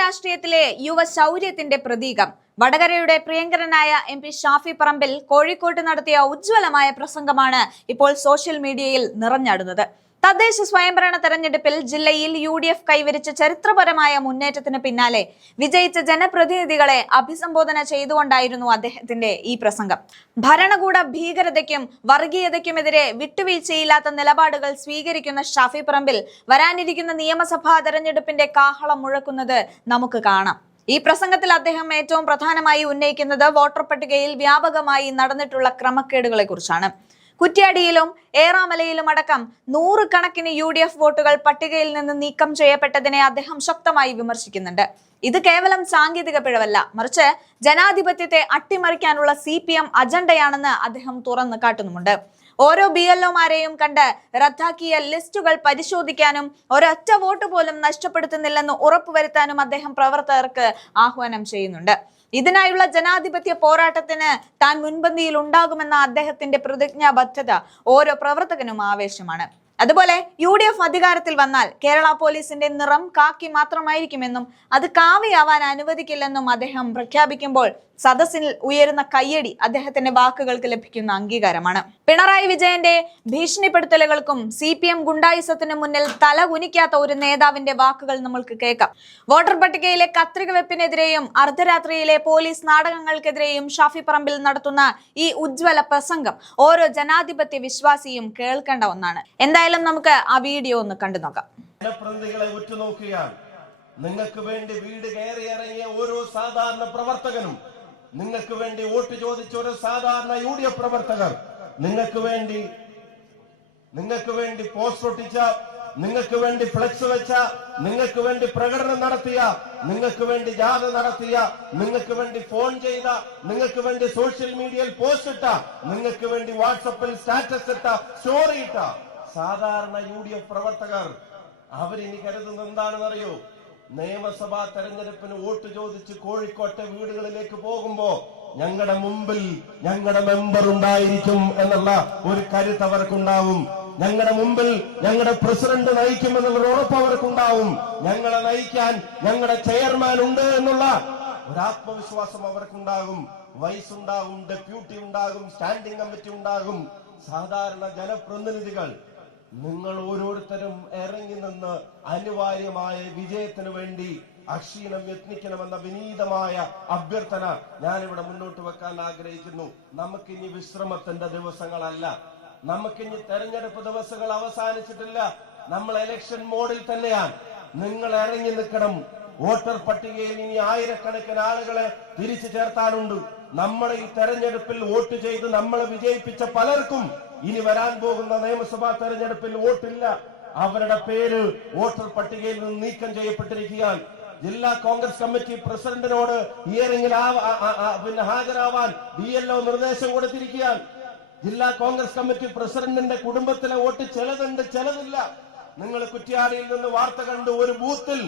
രാഷ്ട്രീയത്തിലെ യുവ ശൗര്യത്തിന്റെ പ്രതീകം വടകരയുടെ പ്രിയങ്കരനായ MP ഷാഫി പറമ്പിൽ കോഴിക്കോട്ട് നടത്തിയ ഉജ്ജ്വലമായ പ്രസംഗമാണ് ഇപ്പോൾ സോഷ്യൽ മീഡിയയിൽ നിറഞ്ഞാടുന്നത്. തദ്ദേശ സ്വയംഭരണ തെരഞ്ഞെടുപ്പിൽ ജില്ലയിൽ UDF കൈവരിച്ച ചരിത്രപരമായ മുന്നേറ്റത്തിന് പിന്നാലെ വിജയിച്ച ജനപ്രതിനിധികളെ അഭിസംബോധന ചെയ്തുകൊണ്ടായിരുന്നു അദ്ദേഹത്തിന്റെ ഈ പ്രസംഗം. ഭരണകൂട ഭീകരതയ്ക്കും വർഗീയതയ്ക്കുമെതിരെ വിട്ടുവീഴ്ചയില്ലാത്ത നിലപാടുകൾ സ്വീകരിക്കുന്ന ഷാഫി പറമ്പിൽ വരാനിരിക്കുന്ന നിയമസഭാ തെരഞ്ഞെടുപ്പിന്റെ കാഹളം മുഴക്കുന്നത് നമുക്ക് കാണാം. ഈ പ്രസംഗത്തിൽ അദ്ദേഹം ഏറ്റവും പ്രധാനമായി ഉന്നയിക്കുന്നത് വോട്ടർ പട്ടികയിൽ വ്യാപകമായി നടന്നിട്ടുള്ള ക്രമക്കേടുകളെ കുറിച്ചാണ്. കുറ്റ്യാടിയിലും ഏറാമലയിലും അടക്കം നൂറുകണക്കിന് UDF വോട്ടുകൾ പട്ടികയിൽ നിന്ന് നീക്കം ചെയ്യപ്പെട്ടതിനെ അദ്ദേഹം ശക്തമായി വിമർശിക്കുന്നുണ്ട്. ഇത് കേവലം സാങ്കേതിക പിഴവല്ല, മറിച്ച് ജനാധിപത്യത്തെ അട്ടിമറിക്കാനുള്ള CPM അജണ്ടയാണെന്ന് അദ്ദേഹം തുറന്നു കാട്ടുന്നുമുണ്ട്. ഓരോ BLOമാരെയും കണ്ട് റദ്ദാക്കിയ ലിസ്റ്റുകൾ പരിശോധിക്കാനും ഒരൊറ്റ വോട്ട് പോലും നഷ്ടപ്പെടുത്തുന്നില്ലെന്ന് ഉറപ്പുവരുത്താനും അദ്ദേഹം പ്രവർത്തകർക്ക് ആഹ്വാനം ചെയ്യുന്നുണ്ട്. ഇതിനായുള്ള ജനാധിപത്യ പോരാട്ടത്തിന് താൻ മുൻപന്തിയിൽ ഉണ്ടാകുമെന്ന അദ്ദേഹത്തിന്റെ പ്രതിജ്ഞാബദ്ധത ഓരോ പ്രവർത്തകനും ആവേശമാണ്. അതുപോലെ UDF അധികാരത്തിൽ വന്നാൽ കേരള പോലീസിന്റെ നിറം കാക്കി മാത്രമായിരിക്കുമെന്നും അത് കാവിയാവാൻ അനുവദിക്കില്ലെന്നും അദ്ദേഹം പ്രഖ്യാപിക്കുമ്പോൾ സദസ്സിൽ ഉയരുന്ന കയ്യടി അദ്ദേഹത്തിന്റെ വാക്കുകൾക്ക് ലഭിക്കുന്ന അംഗീകാരമാണ്. പിണറായി വിജയന്റെ ഭീഷണിപ്പെടുത്തലുകൾക്കും CPM ഗുണ്ടായിസത്തിന് മുന്നിൽ തല കുനിക്കാത്ത ഒരു നേതാവിന്റെ വാക്കുകൾ നമ്മൾക്ക് കേൾക്കാം. വോട്ടർ പട്ടികയിലെ കത്രിക വെപ്പിനെതിരെയും അർദ്ധരാത്രിയിലെ പോലീസ് നാടകങ്ങൾക്കെതിരെയും ഷാഫി പറമ്പിൽ നടത്തുന്ന ഈ ഉജ്ജ്വല പ്രസംഗം ഓരോ ജനാധിപത്യ വിശ്വാസിയും കേൾക്കേണ്ട ഒന്നാണ്. എന്തായാലും നമുക്ക് ആ വീഡിയോ ഒന്ന് കണ്ടു നോക്കാം. നിങ്ങൾക്ക് വേണ്ടി വീട് കയറി ഇറങ്ങിയ ഓരോ സാധാരണ പ്രവർത്തകനും, നിങ്ങൾക്ക് വേണ്ടി വോട്ട് ചോദിച്ച ഒരു സാധാരണ UDF പ്രവർത്തകർ, നിങ്ങൾക്ക് വേണ്ടി പോസ്റ്റർ ഒട്ടിച്ച, നിങ്ങൾക്ക് വേണ്ടി ഫ്ലെക്സ് വെച്ച, നിങ്ങൾക്ക് വേണ്ടി പ്രകടനം നടത്തിയ, നിങ്ങൾക്ക് വേണ്ടി ജാഥ നടത്തിയ, നിങ്ങൾക്ക് വേണ്ടി ഫോൺ ചെയ്ത, നിങ്ങൾക്ക് വേണ്ടി സോഷ്യൽ മീഡിയയിൽ പോസ്റ്റ് ഇട്ട, നിങ്ങൾക്ക് വേണ്ടി വാട്സപ്പിൽ സ്റ്റാറ്റസ് ഇട്ട, സ്റ്റോറി ഇട്ട സാധാരണ UDF പ്രവർത്തകർ അവരിനി കരുതുന്നത് എന്താണെന്നറിയോ? നിയമസഭാ തെരഞ്ഞെടുപ്പിന് വോട്ട് ചോദിച്ച് കോഴിക്കോട്ടെ വീടുകളിലേക്ക് പോകുമ്പോ ഞങ്ങളുടെ മുമ്പിൽ ഞങ്ങളുടെ മെമ്പർ ഉണ്ടായിരിക്കും എന്നുള്ള ഒരു കരുത്ത് അവർക്കുണ്ടാവും. ഞങ്ങളുടെ മുമ്പിൽ ഞങ്ങളുടെ പ്രസിഡന്റ് നയിക്കുമെന്നുള്ള ഉറപ്പ് അവർക്കുണ്ടാവും. ഞങ്ങളെ നയിക്കാൻ ഞങ്ങളുടെ ചെയർമാൻ ഉണ്ട് എന്നുള്ള ഒരു ആത്മവിശ്വാസം അവർക്കുണ്ടാകും. വൈസ് ഉണ്ടാകും, ഡെപ്യൂട്ടി ഉണ്ടാകും, സ്റ്റാൻഡിംഗ് കമ്മിറ്റി ഉണ്ടാകും. സാധാരണ ജനപ്രതിനിധികൾ നിങ്ങൾ ഓരോരുത്തരും ഇറങ്ങി നിന്ന് അനിവാര്യമായ വിജയത്തിന് വേണ്ടി അക്ഷീണം യത്നിക്കണമെന്ന വിനീതമായ അഭ്യർത്ഥന ഞാനിവിടെ മുന്നോട്ട് വെക്കാൻ ആഗ്രഹിക്കുന്നു. നമുക്കിനി വിശ്രമത്തിന്റെ ദിവസങ്ങളല്ല, നമുക്കിനി തെരഞ്ഞെടുപ്പ് ദിവസങ്ങൾ അവസാനിച്ചിട്ടില്ല. നമ്മൾ ഇലക്ഷൻ മോഡിൽ തന്നെയാണ്. നിങ്ങൾ ഇറങ്ങി നിൽക്കണം. വോട്ടർ പട്ടികയിൽ ഇനി ആയിരക്കണക്കിന് ആളുകളെ തിരിച്ചു ചേർത്താനുണ്ട്. നമ്മുടെ ഈ തെരഞ്ഞെടുപ്പിൽ വോട്ട് ചെയ്ത് നമ്മളെ വിജയിപ്പിച്ച പലർക്കും ഇനി വരാൻ പോകുന്ന നിയമസഭാ തെരഞ്ഞെടുപ്പിൽ വോട്ടില്ല. അവരുടെ പേര് വോട്ടർ പട്ടികയിൽ നിന്ന് നീക്കം ചെയ്യപ്പെട്ടിരിക്കുകയാണ്. ജില്ലാ കോൺഗ്രസ് കമ്മിറ്റി പ്രസിഡന്റിനോട് ഹിയറിംഗിൽ ഹാജരാവാൻ BLO നിർദ്ദേശം കൊടുത്തിരിക്കുകയാണ്. ജില്ലാ കോൺഗ്രസ് കമ്മിറ്റി പ്രസിഡന്റിന്റെ കുടുംബത്തിലെ വോട്ട് ചിലതുണ്ട്, ചിലതില്ല. നിങ്ങൾ കുറ്റ്യാടിയിൽ നിന്ന് വാർത്ത കണ്ടു, ഒരു ബൂത്തിൽ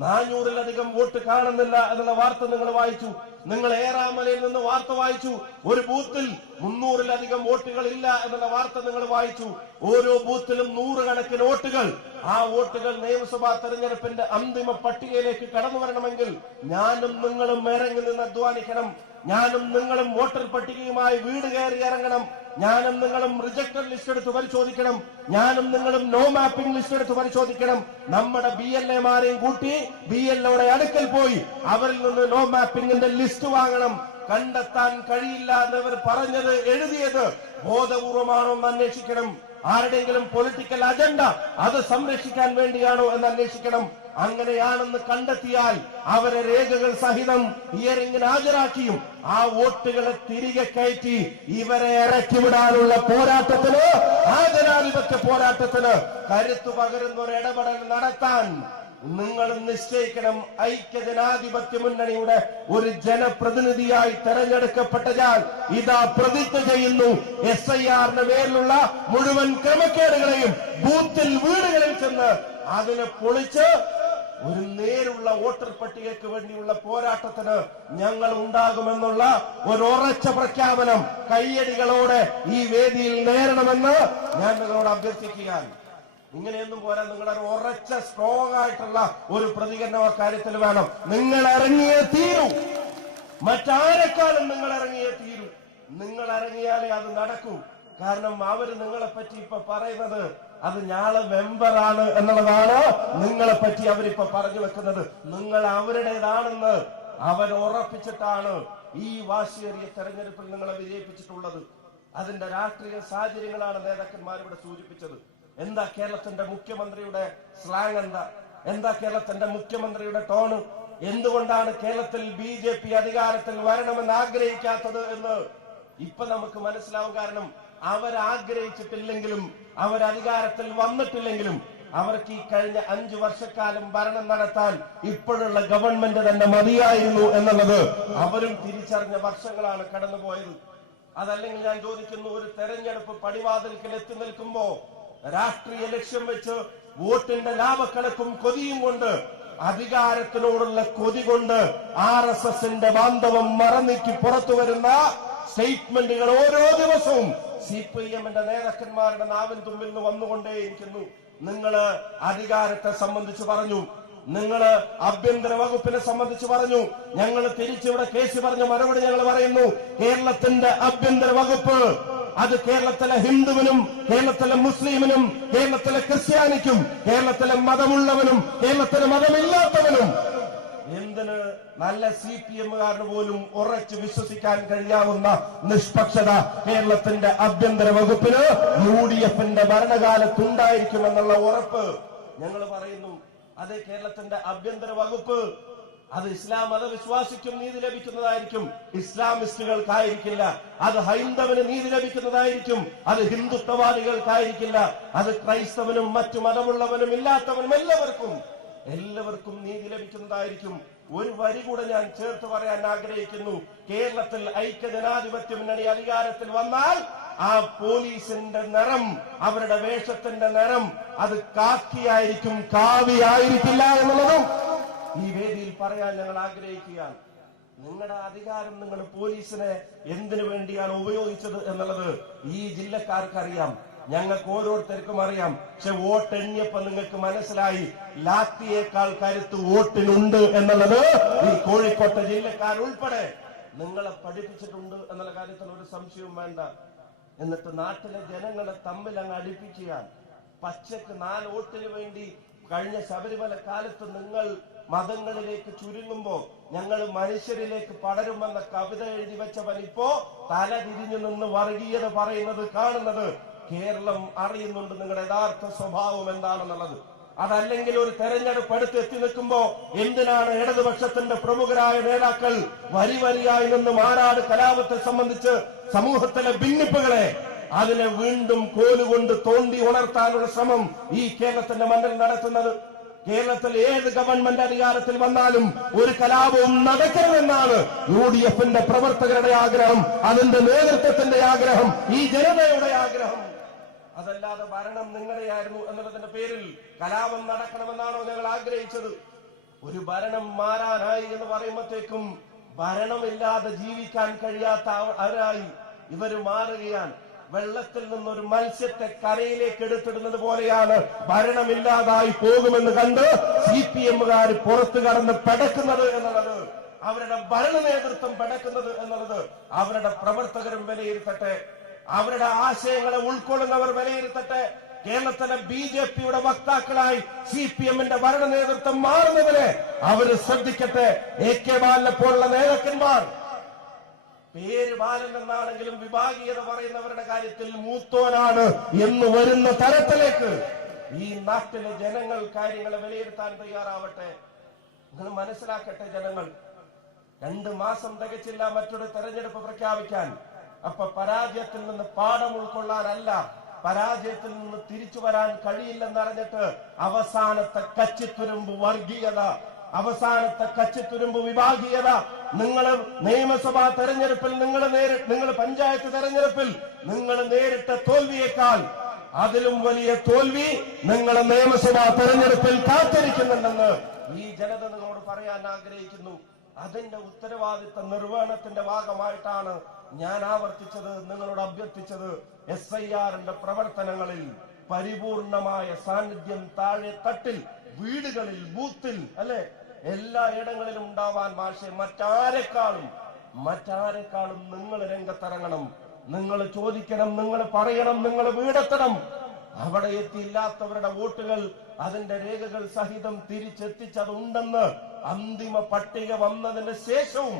400-ലധികം വോട്ട് കാണുന്നില്ല എന്നുള്ള വാർത്ത നിങ്ങൾ വായിച്ചു. നിങ്ങൾ ഏറാമലയിൽ നിന്ന് വാർത്ത വായിച്ചു, ഒരു ബൂത്തിൽ 300-ലധികം വോട്ടുകൾ ഇല്ല എന്നുള്ള വാർത്ത നിങ്ങൾ വായിച്ചു. ഓരോ ബൂത്തിലും 100 കണക്കിന് വോട്ടുകൾ. ആ വോട്ടുകൾ നിയമസഭാ തെരഞ്ഞെടുപ്പിന്റെ അന്തിമ പട്ടികയിലേക്ക് കടന്നു വരണമെങ്കിൽ ഞാനും നിങ്ങളും ഇറങ്ങി നിന്ന് അധ്വാനിക്കണം. ഞാനും നിങ്ങളും വോട്ടർ പട്ടികയുമായി വീട് കയറി ഇറങ്ങണം. ഞാനും നിങ്ങളും റിജക്റ്റഡ് ലിസ്റ്റ് എടുത്ത് പരിശോധിക്കണം. ഞാനും നിങ്ങളും നോ മാപ്പിംഗ് ലിസ്റ്റ് എടുത്ത് പരിശോധിക്കണം. നമ്മുടെ BLAമാരെയും കൂട്ടി BLOയുടെ അടുക്കൽ പോയി അവരിൽ നിന്ന് നോ മാപ്പിംഗിന്റെ ലിസ്റ്റ് വാങ്ങണം. കണ്ടെത്താൻ കഴിയില്ല എന്നവർ പറഞ്ഞത് എഴുതിയത് ബോധപൂർവമാണോ എന്ന് അന്വേഷിക്കണം. ആരുടെയെങ്കിലും പൊളിറ്റിക്കൽ അജണ്ട അത് സംരക്ഷിക്കാൻ വേണ്ടിയാണോ എന്ന് അന്വേഷിക്കണം. അങ്ങനെയാണെന്ന് കണ്ടെത്തിയാൽ അവരെ രേഖകൾ സഹിതം ഹിയറിംഗിന് ഹാജരാക്കിയും ആ വോട്ടുകളെ തിരികെ കയറ്റി ഇവരെ ഇറക്കിവിടാനുള്ള പോരാട്ടത്തിന്, ആ ജനാധിപത്യ പോരാട്ടത്തിന് കരുത്തു പകരുന്ന ഒരു ഇടപെടൽ നടത്താൻ നിങ്ങൾ നിശ്ചയിക്കണം. ഐക്യജനാധിപത്യ മുന്നണിയുടെ ഒരു ജനപ്രതിനിധിയായി തെരഞ്ഞെടുക്കപ്പെട്ടയാൽ ഇതാ പ്രതിജ്ഞ ചെയ്യുന്നു, SIRന്റെ മേലുള്ള മുഴുവൻ ക്രമക്കേടുകളെയും ബൂത്തിൽ വീടുകളിൽ ചെന്ന് അതിനെ പൊളിച്ച് ഒരു നേരുള്ള വോട്ടർ പട്ടികയ്ക്ക് വേണ്ടിയുള്ള പോരാട്ടത്തിന് ഞങ്ങൾ ഉണ്ടാകുമെന്നുള്ള ഒരു ഉറച്ച പ്രഖ്യാപനം കയ്യടികളോടെ ഈ വേദിയിൽ നേരണമെന്ന് ഞാൻ നിങ്ങളോട് അഭ്യർത്ഥിക്കുകയാണ്. ഇങ്ങനെയൊന്നും പോരാ. നിങ്ങളൊരു ഉറച്ച സ്ട്രോങ് ആയിട്ടുള്ള ഒരു പ്രതികരണം അക്കാര്യത്തിൽ വേണം. നിങ്ങൾ ഇറങ്ങിയേ തീരൂ. മറ്റാരെക്കാളും നിങ്ങൾ ഇറങ്ങിയേ തീരൂ. നിങ്ങൾ ഇറങ്ങിയാലേ അത് നടക്കൂ. കാരണം അവര് നിങ്ങളെ പറ്റി ഇപ്പൊ പറയുന്നത് അത് ഞാളെ മെമ്പറാണ് എന്നുള്ളതാണ്. നിങ്ങളെ പറ്റി അവരിപ്പൊ പറഞ്ഞു വെക്കുന്നത് നിങ്ങൾ അവരുടേതാണെന്ന് അവർ ഉറപ്പിച്ചിട്ടാണ് ഈ വാശിയേറിയ തെരഞ്ഞെടുപ്പിൽ നിങ്ങളെ വിജയിപ്പിച്ചിട്ടുള്ളത്. അതിന്റെ രാഷ്ട്രീയ സാഹചര്യങ്ങളാണ് നേതാക്കന്മാർ ഇവിടെ സൂചിപ്പിച്ചത്. എന്താ കേരളത്തിന്റെ മുഖ്യമന്ത്രിയുടെ സ്ലാങ്? എന്താ കേരളത്തിന്റെ മുഖ്യമന്ത്രിയുടെ ടോണ്? എന്തുകൊണ്ടാണ് കേരളത്തിൽ BJP അധികാരത്തിൽ വരണമെന്ന് ആഗ്രഹിക്കാത്തത് എന്ന് ഇപ്പൊ നമുക്ക് മനസ്സിലാവും. കാരണം അവരാഗ്രഹിച്ചിട്ടില്ലെങ്കിലും അവരധികാരത്തിൽ വന്നിട്ടില്ലെങ്കിലും അവർക്ക് ഈ കഴിഞ്ഞ 5 വർഷക്കാലം ഭരണം നടത്താൻ ഇപ്പോഴുള്ള ഗവൺമെന്റ് തന്നെ മതിയായിരുന്നു എന്നുള്ളത് അവരും തിരിച്ചറിഞ്ഞ വർഷങ്ങളാണ് കടന്നുപോയത്. അതല്ലെങ്കിൽ ഞാൻ ചോദിക്കുന്നു, ഒരു തെരഞ്ഞെടുപ്പ് പടിവാതിൽക്കൽ എത്തി നിൽക്കുമ്പോ രാഷ്ട്രീയ ലക്ഷ്യം വെച്ച് വോട്ടിന്റെ ലാഭക്കണക്കും കൊതിയും കൊണ്ട്, അധികാരത്തിനോടുള്ള കൊതി കൊണ്ട് RSSന്റെ ബാന്ധവം മറന്നീക്കി പുറത്തു വരുന്ന സ്റ്റേറ്റ്മെന്റുകൾ ഓരോ ദിവസവും CPIMന്റെ നേതാക്കന്മാരുടെ നാവിൻ തുമ്പിൽ നിന്ന് വന്നുകൊണ്ടേയിരിക്കുന്നു. നിങ്ങള് അധികാരത്തെ സംബന്ധിച്ച് പറഞ്ഞു, നിങ്ങള് ആഭ്യന്തര വകുപ്പിനെ സംബന്ധിച്ച് പറഞ്ഞു. ഞങ്ങൾ തിരിച്ചിവിടെ കേസ് പറഞ്ഞ മറുപടി ഞങ്ങൾ പറയുന്നു. കേരളത്തിന്റെ ആഭ്യന്തര വകുപ്പ് അത് കേരളത്തിലെ ഹിന്ദുവിനും കേരളത്തിലെ മുസ്ലിമിനും കേരളത്തിലെ ക്രിസ്ത്യാനിക്കും കേരളത്തിലെ മതമുള്ളവനും കേരളത്തിലെ മതമില്ലാത്തവനും എന്തിന് നല്ല CPMകാരന് പോലും ഉറച്ചു വിശ്വസിക്കാൻ കഴിയാവുന്ന നിഷ്പക്ഷത കേരളത്തിന്റെ ആഭ്യന്തര വകുപ്പിന് UDFന്റെ ഭരണകാലത്തുണ്ടായിരിക്കുമെന്നുള്ള ഉറപ്പ് ഞങ്ങൾ പറയുന്നു. അതേ കേരളത്തിന്റെ ആഭ്യന്തര വകുപ്പ് അത് ഇസ്ലാം മതവിശ്വാസിക്കും നീതി ലഭിക്കുന്നതായിരിക്കും, ഇസ്ലാമിസ്റ്റുകൾക്കായിരിക്കില്ല. അത് ഹൈന്ദവന് നീതി ലഭിക്കുന്നതായിരിക്കും, അത് ഹിന്ദുത്വവാദികൾക്കായിരിക്കില്ല. അത് ക്രൈസ്തവനും മറ്റു മതമുള്ളവനും ഇല്ലാത്തവനും എല്ലാവർക്കും നീതി ലഭിക്കുന്നതായിരിക്കും. ഒരു വരി കൂടെ ഞാൻ ചേർത്ത് പറയാൻ ആഗ്രഹിക്കുന്നു. കേരളത്തിൽ ഐക്യജനാധിപത്യ മുന്നണി അധികാരത്തിൽ വന്നാൽ ആ പോലീസിന്റെ നിറം, അവരുടെ വേഷത്തിന്റെ നിറം അത് കാക്കിയായിരിക്കും, കാവിയായിരിക്കില്ല എന്നുള്ളതും ഈ വേദിയിൽ പറയാൻ ഞങ്ങൾ ആഗ്രഹിക്കുകയാണ്. നിങ്ങളുടെ അധികാരം നിങ്ങൾ പോലീസിനെ എന്തിനു വേണ്ടിയാണ് ഉപയോഗിച്ചത് എന്നുള്ളത് ഈ ജില്ലക്കാർക്ക് അറിയാം, ഞങ്ങൾക്ക് ഓരോരുത്തർക്കും അറിയാം. പക്ഷെ വോട്ട് എണ്ണിയപ്പോ നിങ്ങൾക്ക് മനസ്സിലായി ലാത്തിയേക്കാൾ കരുത്ത് വോട്ടിനുണ്ട് എന്നുള്ളത് ഈ കോഴിക്കോട്ടെ ജില്ലക്കാരുൾപ്പെടെ നിങ്ങളെ പഠിപ്പിച്ചിട്ടുണ്ട് എന്നുള്ള കാര്യത്തിൽ ഒരു സംശയവും വേണ്ട. എന്നിട്ട് നാട്ടിലെ ജനങ്ങളെ തമ്മിൽ അങ്ങ് അടുപ്പിക്കുകയാണ്. പച്ചക്ക് 4 വോട്ടിന് വേണ്ടി കഴിഞ്ഞ ശബരിമല കാലത്ത് നിങ്ങൾ മതങ്ങളിലേക്ക് ചുരുങ്ങുമ്പോ ഞങ്ങൾ മനുഷ്യരിലേക്ക് പടരുമെന്ന കവിത എഴുതി വെച്ചവൻ ഇപ്പോ തല തിരിഞ്ഞു നിന്ന് വർഗീയത പറയുന്നത് കാണുന്നത് കേരളം അറിയുന്നുണ്ട് നിങ്ങളുടെ യഥാർത്ഥ സ്വഭാവം എന്താണെന്നുള്ളത്. അതല്ലെങ്കിൽ ഒരു തെരഞ്ഞെടുപ്പ് അടുത്ത് എത്തി നിൽക്കുമ്പോ എന്തിനാണ് ഇടതുപക്ഷത്തിന്റെ പ്രമുഖരായ നേതാക്കൾ വരിയായി നിന്ന് മാറാട് കലാപത്തെ സംബന്ധിച്ച് സമൂഹത്തിലെ ഭിന്നിപ്പുകളെ അതിനെ വീണ്ടും കോലുകൊണ്ട് തോണ്ടി ഉണർത്താനുള്ള ശ്രമം ഈ കേരളത്തിന്റെ മണ്ണിൽ നടത്തുന്നത്? കേരളത്തിൽ ഏത് ഗവൺമെന്റ് അധികാരത്തിൽ വന്നാലും ഒരു കലാപവും നടക്കരുതെന്നാണ് UDFന്റെ പ്രവർത്തകരുടെ ആഗ്രഹം, അതിന്റെ നേതൃത്വത്തിന്റെ ആഗ്രഹം, ഈ ജനതയുടെ ആഗ്രഹം. അതല്ലാതെ ഭരണം നിങ്ങളുടെയായിരുന്നു എന്നതിന്റെ പേരിൽ കലാപം നടക്കണമെന്നാണോ ഞങ്ങൾ ആഗ്രഹിച്ചത്? ഒരു ഭരണം മാറാനായി എന്ന് പറയുമ്പോഴത്തേക്കും ഭരണമില്ലാതെ ജീവിക്കാൻ കഴിയാത്ത അവരായി ഇവര് മാറുകയാണ്. വെള്ളത്തിൽ നിന്നൊരു മത്സ്യത്തെ കരയിലേക്ക് എടുത്തിടുന്നത് പോലെയാണ് ഭരണമില്ലാതായി പോകുമെന്ന് കണ്ട് CPMകാർ പുറത്തു കടന്ന് പെടക്കുന്നത് എന്നുള്ളത്, അവരുടെ ഭരണ നേതൃത്വം പെടക്കുന്നത് എന്നുള്ളത് അവരുടെ പ്രവർത്തകരും വിലയിരുത്തട്ടെ, അവരുടെ ആശയങ്ങളെ ഉൾക്കൊള്ളുന്നവർ വിലയിരുത്തട്ടെ. കേരളത്തിലെ BJPയുടെ വക്താക്കളായി CPMന്റെ ഭരണ നേതൃത്വം മാറുന്നതിനെ അവർ ശ്രദ്ധിക്കട്ടെ. AK ബാലനെ പോലുള്ള നേതാക്കന്മാർ പേര് ബാലൻ എന്നാണെങ്കിലും വിഭാഗീയത പറയുന്നവരുടെ കാര്യത്തിൽ മൂത്തോനാണ് എന്ന് വരുന്ന തരത്തിലേക്ക് ഈ നാട്ടിലെ ജനങ്ങൾ കാര്യങ്ങളെ വിലയിരുത്താൻ തയ്യാറാവട്ടെ. നിങ്ങൾ മനസ്സിലാക്കട്ടെ, ജനങ്ങൾ 2 മാസം തികച്ചില്ല മറ്റൊരു തെരഞ്ഞെടുപ്പ് പ്രഖ്യാപിക്കാൻ. അപ്പൊ പരാജയത്തിൽ നിന്ന് പാഠം ഉൾക്കൊള്ളാനല്ല, പരാജയത്തിൽ നിന്ന് തിരിച്ചു വരാൻ കഴിയില്ലെന്നറിഞ്ഞിട്ട് അവസാനത്തെ കച്ചിത്തുരുമ്പ് വർഗീയത, അവസാനത്തെ കച്ചിത്തുരുമ്പ് വിഭാഗീയത നിങ്ങൾ നിയമസഭാ തെരഞ്ഞെടുപ്പിൽ നിങ്ങൾ പഞ്ചായത്ത് തെരഞ്ഞെടുപ്പിൽ നിങ്ങൾ നേരിട്ട തോൽവിയേക്കാൾ അതിലും വലിയ തോൽവി നിങ്ങൾ നിയമസഭാ തെരഞ്ഞെടുപ്പിൽ കാത്തിരിക്കുന്നുണ്ടെന്ന് ഈ ജനത നിങ്ങളോട് പറയാൻ ആഗ്രഹിക്കുന്നു. അതിന്റെ ഉത്തരവാദിത്ത നിർവഹണത്തിന്റെ ഭാഗമായിട്ടാണ് ഞാൻ ആവർത്തിച്ചത്, നിങ്ങളോട് അഭ്യർത്ഥിച്ചത്. SIRന്റെ പ്രവർത്തനങ്ങളിൽ പരിപൂർണമായ സാന്നിധ്യം താഴെ തട്ടിൽ, വീടുകളിൽ, ബൂത്തിൽ, അല്ലെ, എല്ലാ ഇടങ്ങളിലും ഉണ്ടാവാൻ മാഷെ മറ്റാരെക്കാളും നിങ്ങൾ രംഗത്തിറങ്ങണം. നിങ്ങൾ ചോദിക്കണം, നിങ്ങൾ പറയണം, നിങ്ങൾ വീടെത്തണം. അവിടെ എത്തിയില്ലാത്തവരുടെ വോട്ടുകൾ അതിന്റെ രേഖകൾ സഹിതം തിരിച്ചെത്തിച്ചതുണ്ടെന്ന് അന്തിമ പട്ടിക വന്നതിന് ശേഷവും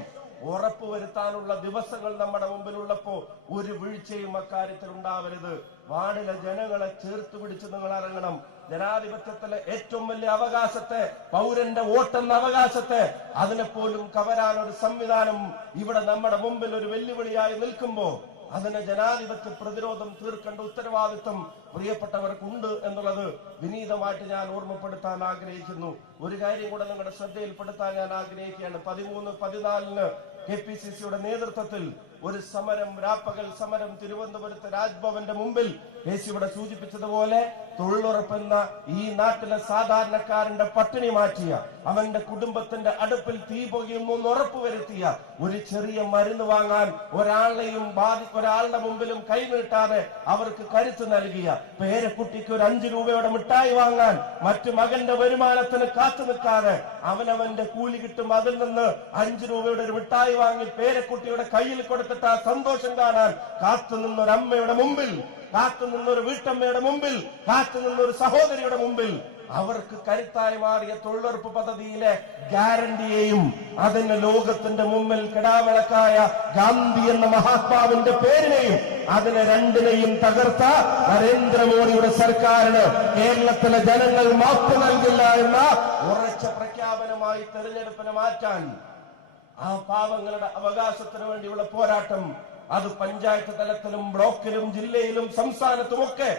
ഉറപ്പുവരുത്താനുള്ള ദിവസങ്ങൾ നമ്മുടെ മുമ്പിലുള്ളപ്പോ ഒരു വീഴ്ചയും അക്കാര്യത്തിൽ ഉണ്ടാവരുത്. വാർഡിലെ ജനങ്ങളെ ചേർത്ത് പിടിച്ച് നിങ്ങൾ ഇറങ്ങണം. ജനാധിപത്യത്തിലെ ഏറ്റവും വലിയ അവകാശത്തെ, പൗരന്റെ വോട്ടെന്ന അവകാശത്തെ, അതിനെപ്പോലും കവരാൻ ഒരു സംവിധാനം ഇവിടെ നമ്മുടെ മുമ്പിൽ ഒരു വെല്ലുവിളിയായി നിൽക്കുമ്പോ അതിന് ജനാധിപത്യ പ്രതിരോധം തീർക്കേണ്ട ഉത്തരവാദിത്വം പ്രിയപ്പെട്ടവർക്കുണ്ട് എന്നുള്ളത് വിനീതമായിട്ട് ഞാൻ ഓർമ്മപ്പെടുത്താൻ ആഗ്രഹിക്കുന്നു. ഒരു കാര്യം കൂടെ നിങ്ങളുടെ ശ്രദ്ധയിൽപ്പെടുത്താൻ ഞാൻ ആഗ്രഹിക്കുകയാണ്. 13-14 KPCCയുടെ നേതൃത്വത്തിൽ ഒരു സമരം, രാപ്പകൽ സമരം തിരുവനന്തപുരത്ത് രാജ്ഭവന്റെ മുമ്പിൽ ഇവിടെ സൂചിപ്പിച്ചതുപോലെ തൊഴിലുറപ്പെന്ന ഈ നാട്ടിലെ സാധാരണക്കാരന്റെ പട്ടിണി മാറ്റിയ, അവന്റെ കുടുംബത്തിന്റെ അടുപ്പിൽ തീ പുകയുമെന്ന് ഉറപ്പുവരുത്തിയ, ഒരു ചെറിയ മരുന്ന് വാങ്ങാൻ ഒരാളുടെ മുമ്പിലും കൈനീട്ടാതെ അവർക്ക് കരുത്ത് നൽകിയ, പേരക്കുട്ടിക്ക് ഒരു 5 രൂപയുടെ മിഠായി വാങ്ങാൻ മറ്റു മകന്റെ വരുമാനത്തിന് കാത്തു നിൽക്കാതെ അവനവന്റെ കൂലി കിട്ടും അതിൽ നിന്ന് 5 രൂപയുടെ ഒരു മിഠായി വാങ്ങി പേരക്കുട്ടിയുടെ കയ്യിൽ കൊടുത്തിട്ട് ആ സന്തോഷം കാണാൻ കാത്തുനിന്നൊരു അമ്മയുടെ മുമ്പിൽ, കാത്തുനിന്നൊരു വീട്ടമ്മയുടെ മുമ്പിൽ, കാത്തുനിന്നൊരു സഹോദരിയുടെ മുമ്പിൽ അവർക്ക് കരുത്തായി മാറിയ തൊഴിലുറപ്പ് പദ്ധതിയിലെ ഗ്യാരണ്ടിയെയും അതിന് ലോകത്തിന്റെ മുമ്പിൽ കിടാവിളക്കായ ഗാന്ധി എന്ന മഹാത്മാവിന്റെ പേരിനെയും അതിനെ രണ്ടിനെയും തകർത്ത നരേന്ദ്രമോദിയുടെ സർക്കാരിന് കേരളത്തിലെ ജനങ്ങൾ മാപ്പ് നൽകില്ല എന്ന ഉറച്ച പ്രഖ്യാപനമായി തെരഞ്ഞെടുപ്പിനെ മാറ്റാൻ, ആ പാവങ്ങളുടെ അവകാശത്തിന് വേണ്ടിയുള്ള പോരാട്ടം അത് പഞ്ചായത്ത് തലത്തിലും ബ്ലോക്കിലും ജില്ലയിലും സംസ്ഥാനത്തുമൊക്കെ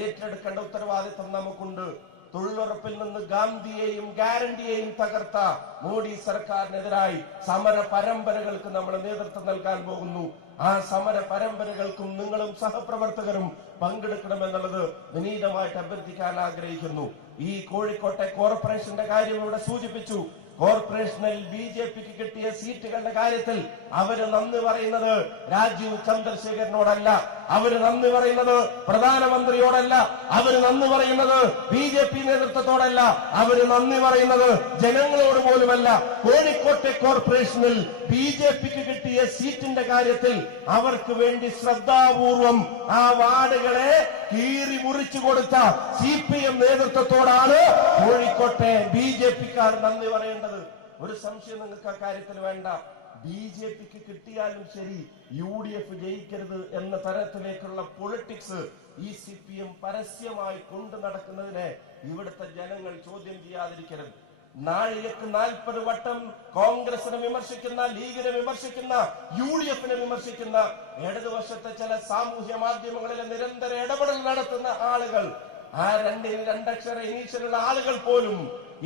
ഏറ്റെടുക്കേണ്ട ഉത്തരവാദിത്വം നമുക്കുണ്ട്. തൊഴിലുറപ്പിൽ നിന്ന് ഗാന്ധിയെയും ഗ്യാരണ്ടിയെയും തകർത്ത മോഡി സർക്കാരിനെതിരായി സമര പരമ്പരകൾക്ക് നമ്മൾ നേതൃത്വം നൽകാൻ പോകുന്നു. ആ സമര പരമ്പരകൾക്കും നിങ്ങളും സഹപ്രവർത്തകരും പങ്കെടുക്കണമെന്നുള്ളത് വിനീതമായിട്ട് അഭ്യർത്ഥിക്കാൻ ആഗ്രഹിക്കുന്നു. ഈ കോഴിക്കോട്ടെ കോർപ്പറേഷന്റെ കാര്യം ഇവിടെ സൂചിപ്പിച്ചു. കോർപ്പറേഷനിൽ BJPക്ക് കിട്ടിയ സീറ്റുകളുടെ കാര്യത്തിൽ അവര് നന്ദി പറയുന്നത് രാജീവ് ചന്ദ്രശേഖരനോടല്ല, അവര് നന്ദി പറയുന്നത് പ്രധാനമന്ത്രിയോടല്ല, അവര് നന്ദി പറയുന്നത് BJP നേതൃത്വത്തോടല്ല, അവര് നന്ദി പറയുന്നത് ജനങ്ങളോട് പോലുമല്ല. കോഴിക്കോട്ടെ കോർപ്പറേഷനിൽ BJPക്ക് കിട്ടിയ സീറ്റിന്റെ കാര്യത്തിൽ അവർക്ക് വേണ്ടി ശ്രദ്ധാപൂർവം ആ വാർഡുകളെ കീറി മുറിച്ചു കൊടുത്ത CPM നേതൃത്വത്തോടാണ് കോഴിക്കോട്ടെ BJPക്കാർ നന്ദി പറയേണ്ടത്. ഒരു സംശയം നിങ്ങൾക്ക് ആ കാര്യത്തിൽ വേണ്ട. BJPക്ക് കിട്ടിയാലും ശരി UDF ജയിക്കരുത് എന്ന തരത്തിലേക്കുള്ള പൊളിറ്റിക്സ് ഈ CPM പരസ്യമായി കൊണ്ടു നടക്കുന്നതിനെ ഇവിടുത്തെ ജനങ്ങൾ ചോദ്യം ചെയ്യാതിരിക്കരുത്. നാഴികക്ക് 40 വട്ടം കോൺഗ്രസിനെ വിമർശിക്കുന്ന, ലീഗിനെ വിമർശിക്കുന്ന, UDFനെ വിമർശിക്കുന്ന, ഇടതുവശത്തെ ചില സാമൂഹ്യ മാധ്യമങ്ങളിലെ നിരന്തര ഇടപെടൽ നടത്തുന്ന ആളുകൾ, ആ രണ്ടക്ഷര ഇനീഷ്യലുള്ള ആളുകൾ പോലും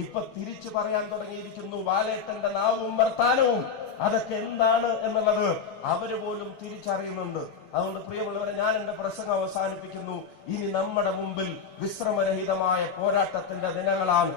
ഇപ്പൊ തിരിച്ചു പറയാൻ തുടങ്ങിയിരിക്കുന്നു. ബാലേട്ടന്റെ നാവും വർത്താനവും അതൊക്കെ എന്താണ് എന്നുള്ളത് അവര് പോലും തിരിച്ചറിയുന്നുണ്ട്. അതുകൊണ്ട് പ്രിയമുള്ളവരെ, ഞാൻ എന്റെ പ്രസംഗം അവസാനിപ്പിക്കുന്നു. ഇനി നമ്മുടെ മുമ്പിൽ വിശ്രമരഹിതമായ പോരാട്ടത്തിന്റെ ദിനങ്ങളാണ്.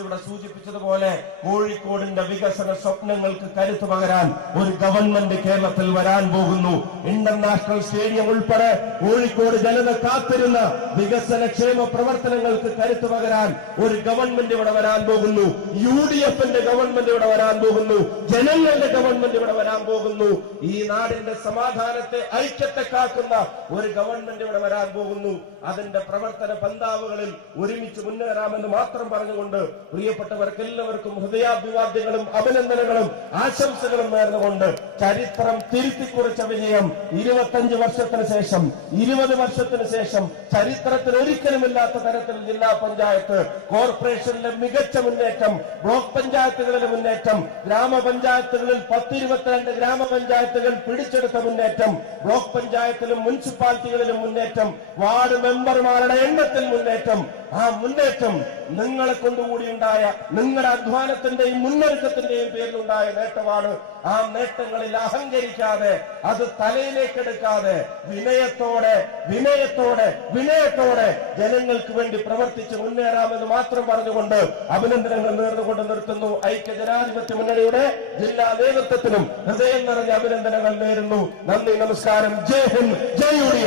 ഇവിടെ സൂചിപ്പിച്ചതുപോലെ കോഴിക്കോടിന്റെ വികസന സ്വപ്നങ്ങൾക്ക് കരുത്തു പകരാൻ ഒരു ഗവൺമെന്റ് കേരളത്തിൽ വരാൻ പോകുന്നു. ഇന്റർനാഷണൽ സ്റ്റേഡിയം ഉൾപ്പെടെ കോഴിക്കോട് ജനത കാത്തിരുന്ന വികസനക്ഷേമ പ്രവർത്തനങ്ങൾക്ക് കരുത്തു പകരാൻ ഒരു ഗവൺമെന്റ് ഇവിടെ വരാൻ പോകുന്നു. UDFന്റെ ഗവൺമെന്റ് ഇവിടെ വരാൻ പോകുന്നു. ജനങ്ങളുടെ ഗവൺമെന്റ് ഇവിടെ വരാൻ പോകുന്നു. ഈ നാടിന്റെ സമാധാനത്തെ, ഐക്യത്തെ കാക്കുന്ന ഒരു ഗവൺമെന്റ് ഇവിടെ വരാൻ പോകുന്നു. അതിന്റെ പ്രവർത്തന പന്താവുകളിൽ ഒരുമിച്ച് മുന്നേറാമെന്ന് മാത്രം പറഞ്ഞുകൊണ്ട് പ്രിയപ്പെട്ടവർക്ക് എല്ലാവർക്കും ഹൃദയാഭിവാദ്യങ്ങളും അഭിനന്ദനങ്ങളും ആശംസകളും നേർന്നുകൊണ്ട് ചരിത്രം തിരുത്തിക്കുറിച്ച വിജയം 25 വർഷത്തിന് ശേഷം, 20 വർഷത്തിന് ശേഷം ചരിത്രത്തിൽ ഒരിക്കലുമില്ലാത്ത തരത്തിൽ ജില്ലാ പഞ്ചായത്ത്, കോർപ്പറേഷനിലെ മികച്ച മുന്നേറ്റം, ബ്ലോക്ക് പഞ്ചായത്തുകളിലെ മുന്നേറ്റം, ഗ്രാമപഞ്ചായത്തുകളിൽ 10-22 ഗ്രാമപഞ്ചായത്തുകൾ പിടിച്ചെടുത്ത മുന്നേറ്റം, ബ്ലോക്ക് പഞ്ചായത്തിലും മുനിസിപ്പാലിറ്റികളിലും മുന്നേറ്റം, വാർഡ് മെമ്പർമാരുടെ എണ്ണത്തിൽ മുന്നേറ്റം. ആ മുന്നേറ്റം നിങ്ങളെ കൊണ്ടുകൂടി ഉണ്ടായ, നിങ്ങളുടെ അധ്വാനത്തിന്റെയും മുന്നൊരുക്കത്തിന്റെയും പേരിലുണ്ടായ നേട്ടമാണ്. ആ നേട്ടങ്ങളിൽ അഹങ്കരിക്കാതെ, അത് തലയിലേക്കെടുക്കാതെ വിനയത്തോടെ ജനങ്ങൾക്ക് വേണ്ടി പ്രവർത്തിച്ച് മുന്നേറാമെന്ന് മാത്രം പറഞ്ഞുകൊണ്ട് അഭിനന്ദനങ്ങൾ നേർന്നുകൊണ്ട് നിർത്തുന്നു. ഐക്യ ജനാധിപത്യ മുന്നണിയുടെ ജില്ലാ നേതൃത്വത്തിനും ഹൃദയം നിറഞ്ഞ അഭിനന്ദനങ്ങൾ നേരുന്നു. നന്ദി, നമസ്കാരം. ജയ് ഹിന്ദ്, ജയ് UDF.